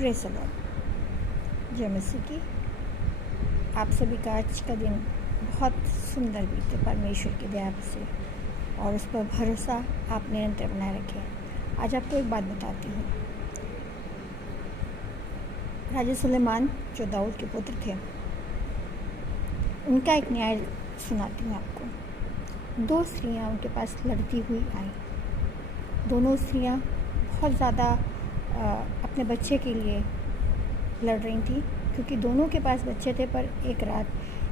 Praise the Lord. जय मसीह की। आप सभी का आज का दिन बहुत सुंदर बीते परमेश्वर की दया से, और उस पर भरोसा आप निरंतर बनाए रखें। आज आपको एक बात बताती हूँ। राजा सुलेमान जो दाऊद के पुत्र थे, उनका एक न्याय सुनाती हूँ आपको। दो स्त्रियाँ उनके पास लड़ती हुई आई। दोनों स्त्रियाँ बहुत ज़्यादा अपने बच्चे के लिए लड़ रही थी, क्योंकि दोनों के पास बच्चे थे। पर एक रात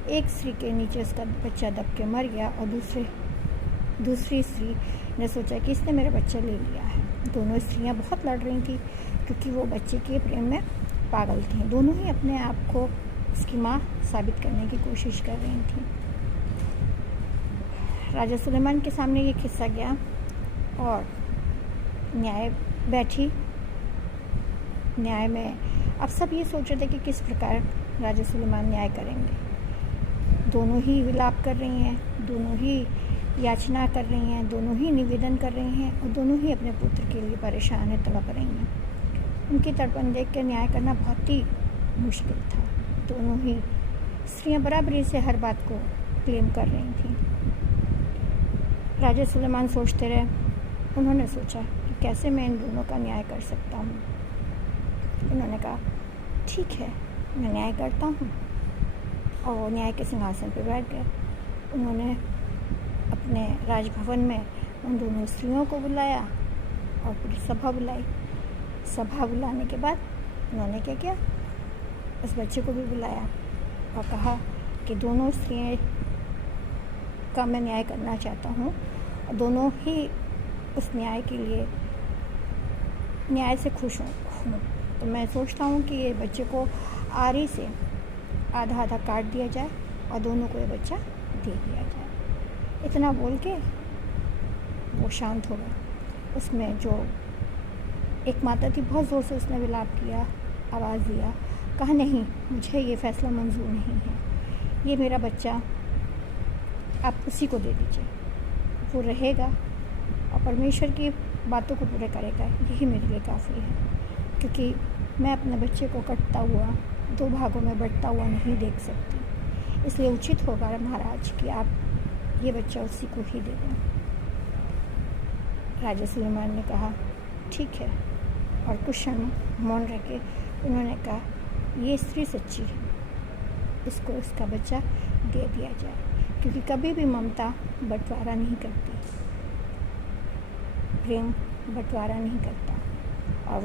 एक स्त्री के नीचे उसका बच्चा दब के मर गया, और दूसरी स्त्री ने सोचा कि इसने मेरा बच्चा ले लिया है। दोनों स्त्रियां बहुत लड़ रही थी, क्योंकि वो बच्चे के प्रेम में पागल थीं। दोनों ही अपने आप को उसकी माँ साबित करने की कोशिश कर रही थीं। राजा सुलेमान के सामने ये किस्सा गया, और न्याय बैठी। न्याय में अब सब ये सोच रहे थे कि किस प्रकार राजा सुलेमान न्याय करेंगे। दोनों ही विलाप कर रही हैं, दोनों ही याचना कर रही हैं, दोनों ही निवेदन कर रही हैं, और दोनों ही अपने पुत्र के लिए परेशान है, तड़प रही हैं। उनकी तड़पन देख कर न्याय करना बहुत ही मुश्किल था। दोनों ही स्त्रियां बराबरी से हर बात को क्लेम कर रही थीं। राजा सुलेमान सोचते रहे। उन्होंने सोचा कि कैसे मैं इन दोनों का न्याय कर सकता हूँ। उन्होंने कहा, ठीक है, मैं न्याय करता हूँ। और वो न्याय के सिंहासन पर बैठ गए। उन्होंने अपने राजभवन में उन दोनों स्त्रियों को बुलाया और पूरी सभा बुलाई। सभा बुलाने के बाद उन्होंने क्या किया, उस बच्चे को भी बुलाया और कहा कि दोनों स्त्रियों का मैं न्याय करना चाहता हूँ, और दोनों ही उस न्याय के लिए न्याय से खुश हूँ। तो मैं सोचता हूँ कि ये बच्चे को आरी से आधा आधा काट दिया जाए और दोनों को ये बच्चा दे दिया जाए। इतना बोल के वो शांत हो गया। उसमें जो एक माता थी, बहुत ज़ोर से उसने विलाप किया, आवाज़ दिया, कहा, नहीं, मुझे ये फ़ैसला मंजूर नहीं है। ये मेरा बच्चा आप उसी को दे दीजिए। वो रहेगा और परमेश्वर की बातों को पूरे करेगा। यही मेरे लिए काफ़ी है, क्योंकि मैं अपने बच्चे को कटता हुआ, दो भागों में बंटता हुआ नहीं देख सकती। इसलिए उचित होगा महाराज कि आप ये बच्चा उसी को ही दे दें। राजा सुलेमान ने कहा, ठीक है, और कुछ क्षण मौन रह के उन्होंने कहा, ये स्त्री सच्ची है, इसको इसका बच्चा दे दिया जाए। क्योंकि कभी भी ममता बंटवारा नहीं करती, प्रेम बंटवारा नहीं करता। और